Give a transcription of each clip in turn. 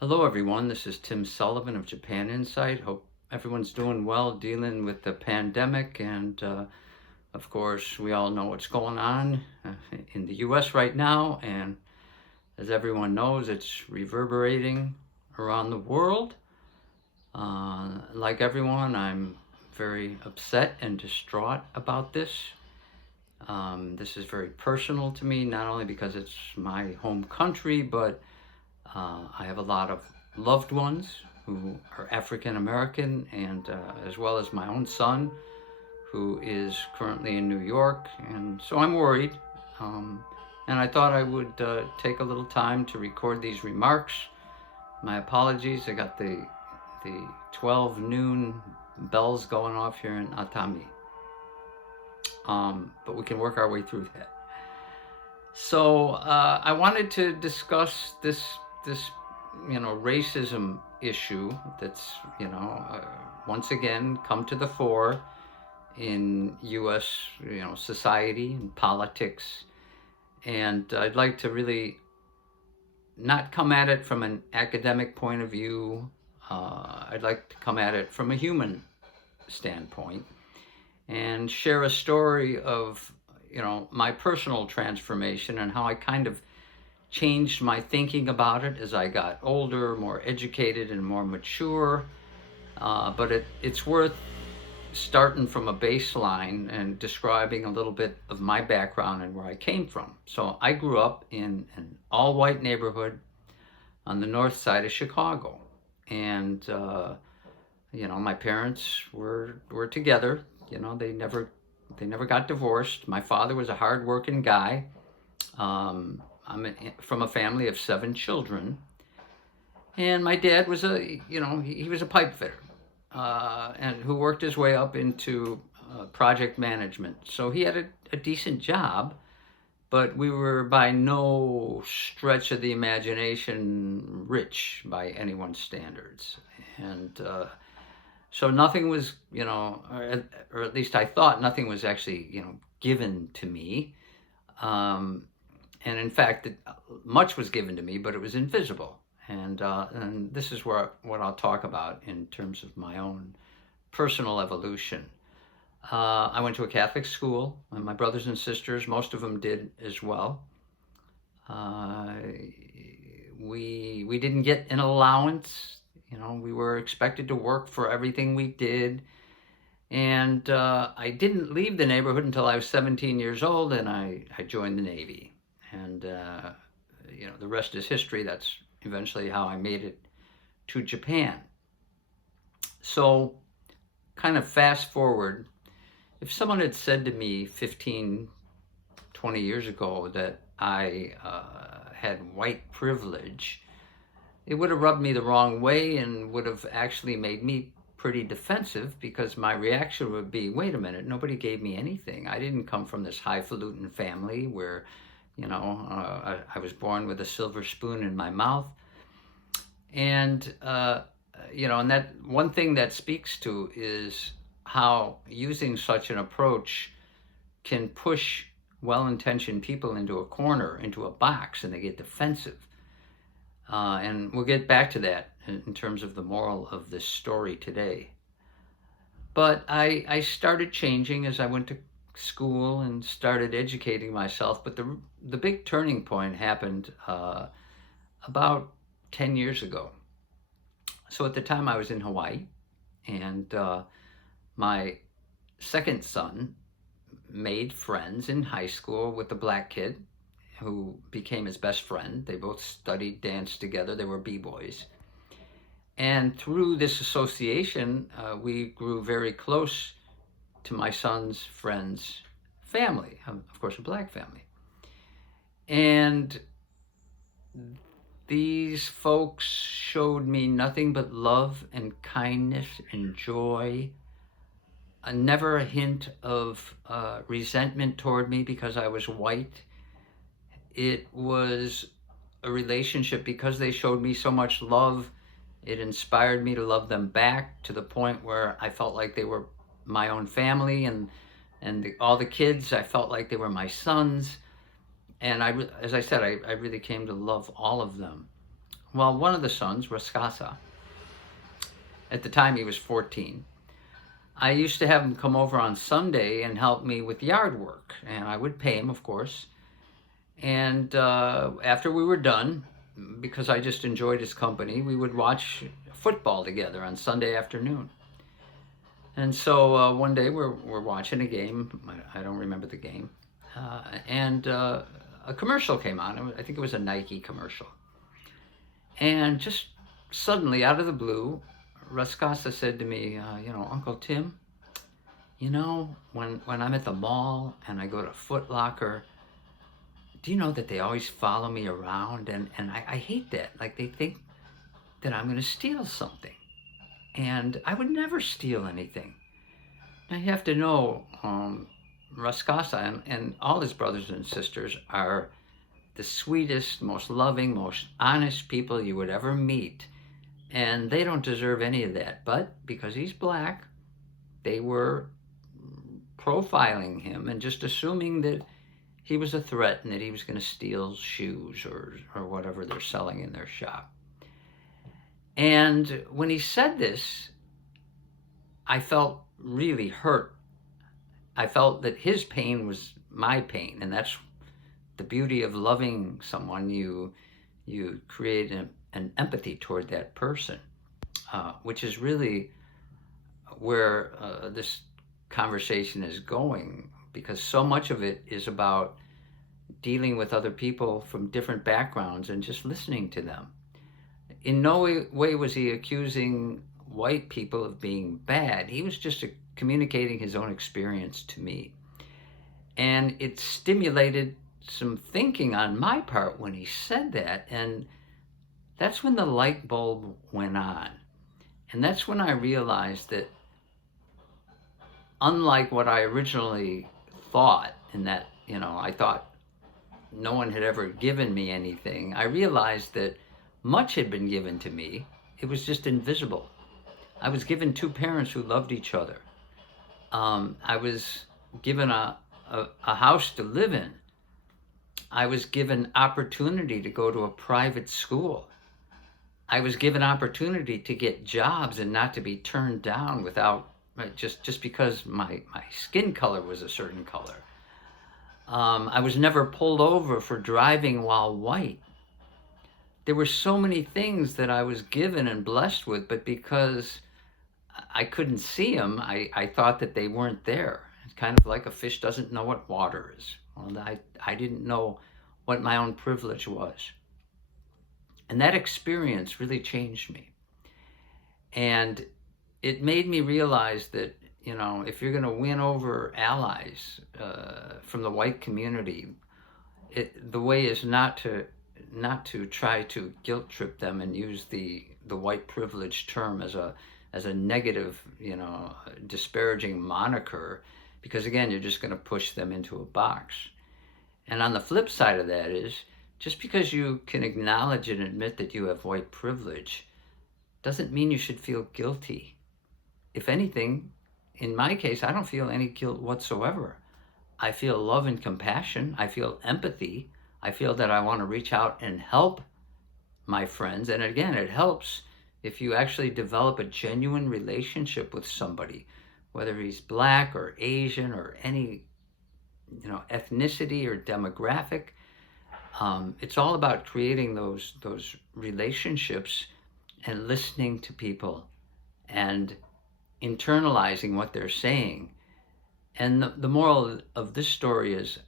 Hello, everyone. This is Tim Sullivan of Japan Insight. Hope everyone's doing well dealing with the pandemic. And of course, we all know what's going on in the US right now. And as everyone knows, it's reverberating around the world. Like everyone, I'm very upset and distraught about this. This is very personal to me, not only because it's my home country, but I have a lot of loved ones who are African American, and as well as my own son, who is currently in New York. And so I'm worried. Um, and I thought I would take a little time to record these remarks. My apologies. I got the 12 noon bells going off here in Atami. But we can work our way through that. So I wanted to discuss this racism issue that's once again come to the fore in U.S. society and politics, and I'd like to really not come at it from an academic point of view. I'd like to come at it from a human standpoint and share a story of my personal transformation and how I kind of changed my thinking about it as I got older, more educated, and more mature. But it's worth starting from a baseline and describing a little bit of my background and where I came from. So I grew up in an all-white neighborhood on the north side of Chicago, and my parents were together. They never got divorced. My father was a hard-working guy. I'm from a family of 7 children, and my dad was he was a pipe fitter, and who worked his way up into project management. So he had a decent job, but we were by no stretch of the imagination rich by anyone's standards. And so nothing was, or at least I thought nothing was actually, given to me. And in fact, much was given to me, but it was invisible. And this is what I'll talk about in terms of my own personal evolution. I went to a Catholic school, and my brothers and sisters, most of them did as well. We didn't get an allowance. We were expected to work for everything we did. And I didn't leave the neighborhood until I was 17 years old, and I joined the Navy. And the rest is history. That's eventually how I made it to Japan. So kind of fast forward, if someone had said to me 15, 20 years ago that I had white privilege, it would have rubbed me the wrong way and would have actually made me pretty defensive, because my reaction would be, wait a minute, nobody gave me anything. I didn't come from this highfalutin family where I was born with a silver spoon in my mouth. And, and that one thing that speaks to is how using such an approach can push well-intentioned people into a corner, into a box, and they get defensive. And we'll get back to that in terms of the moral of this story today. But I started changing as I went to school and started educating myself. But the big turning point happened about 10 years ago. So at the time I was in Hawaii, and my second son made friends in high school with a black kid who became his best friend. They both studied dance together. They were b-boys. And through this association, we grew very close to my son's friend's family, of course, a black family. And these folks showed me nothing but love and kindness and joy. Never a hint of resentment toward me because I was white. It was a relationship because they showed me so much love. It inspired me to love them back, to the point where I felt like they were my own family, and all the kids, I felt like they were my sons. And as I said, I really came to love all of them. Well, one of the sons, Rascasa, at the time he was 14. I used to have him come over on Sunday and help me with yard work, and I would pay him, of course. And after we were done, because I just enjoyed his company, we would watch football together on Sunday afternoon. And so one day we're watching a game. I don't remember the game. And a commercial came on. I think it was a Nike commercial. And just suddenly, out of the blue, Rascasa said to me, Uncle Tim, when I'm at the mall and I go to Foot Locker, do you know that they always follow me around? And I hate that. Like, they think that I'm going to steal something. And I would never steal anything. Now, you have to know, Rascasa and all his brothers and sisters are the sweetest, most loving, most honest people you would ever meet. And they don't deserve any of that. But because he's black, they were profiling him and just assuming that he was a threat and that he was going to steal shoes or whatever they're selling in their shop. And when he said this, I felt really hurt. I felt that his pain was my pain, and that's the beauty of loving someone. You create an empathy toward that person, which is really where this conversation is going, because so much of it is about dealing with other people from different backgrounds and just listening to them. In no way was he accusing white people of being bad. He was just communicating his own experience to me. And it stimulated some thinking on my part when he said that. And that's when the light bulb went on. And that's when I realized that, unlike what I originally thought, in that, I thought no one had ever given me anything, I realized that much had been given to me. It was just invisible. I was given two parents who loved each other. I was given a house to live in. I was given opportunity to go to a private school. I was given opportunity to get jobs and not to be turned down without just because my skin color was a certain color. I was never pulled over for driving while white. There were so many things that I was given and blessed with, but because I couldn't see them, I thought that they weren't there. It's kind of like a fish doesn't know what water is. Well, I didn't know what my own privilege was. And that experience really changed me. And it made me realize that, if you're going to win over allies from the white community, the way is not to try to guilt trip them and use the white privilege term as a negative, disparaging moniker, because again, you're just going to push them into a box. And on the flip side of that is, just because you can acknowledge and admit that you have white privilege doesn't mean you should feel guilty. If anything, in my case, I don't feel any guilt whatsoever. I feel love and compassion. I feel empathy. I feel that I want to reach out and help my friends. And again, it helps if you actually develop a genuine relationship with somebody, whether he's black or Asian or any, ethnicity or demographic. It's all about creating those relationships and listening to people and internalizing what they're saying. And the moral of this story is,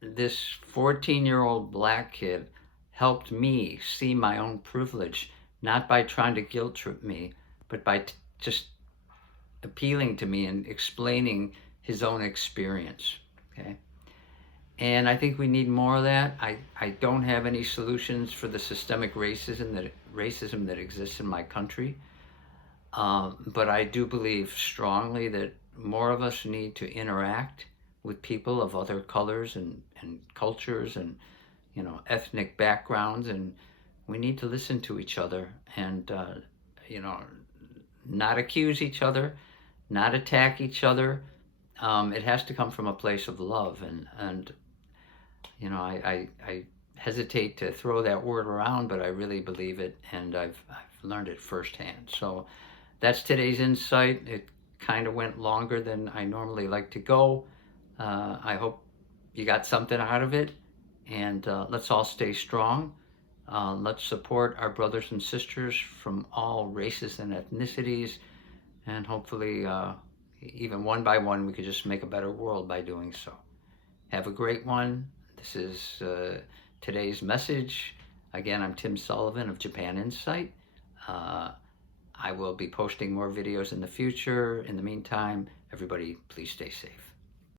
this 14-year-old black kid helped me see my own privilege, not by trying to guilt trip me, but by just appealing to me and explaining his own experience. Okay. And I think we need more of that. I don't have any solutions for the systemic racism that exists in my country. But I do believe strongly that more of us need to interact with people of other colors and cultures and, ethnic backgrounds. And we need to listen to each other and, not accuse each other, not attack each other. It has to come from a place of love. And I hesitate to throw that word around, but I really believe it, and I've learned it firsthand. So that's today's insight. It kind of went longer than I normally like to go. I hope you got something out of it, and let's all stay strong. Let's support our brothers and sisters from all races and ethnicities, and hopefully, even one by one, we could just make a better world by doing so. Have a great one. This is today's message. Again, I'm Tim Sullivan of Japan Insight. I will be posting more videos in the future. In the meantime, everybody, please stay safe.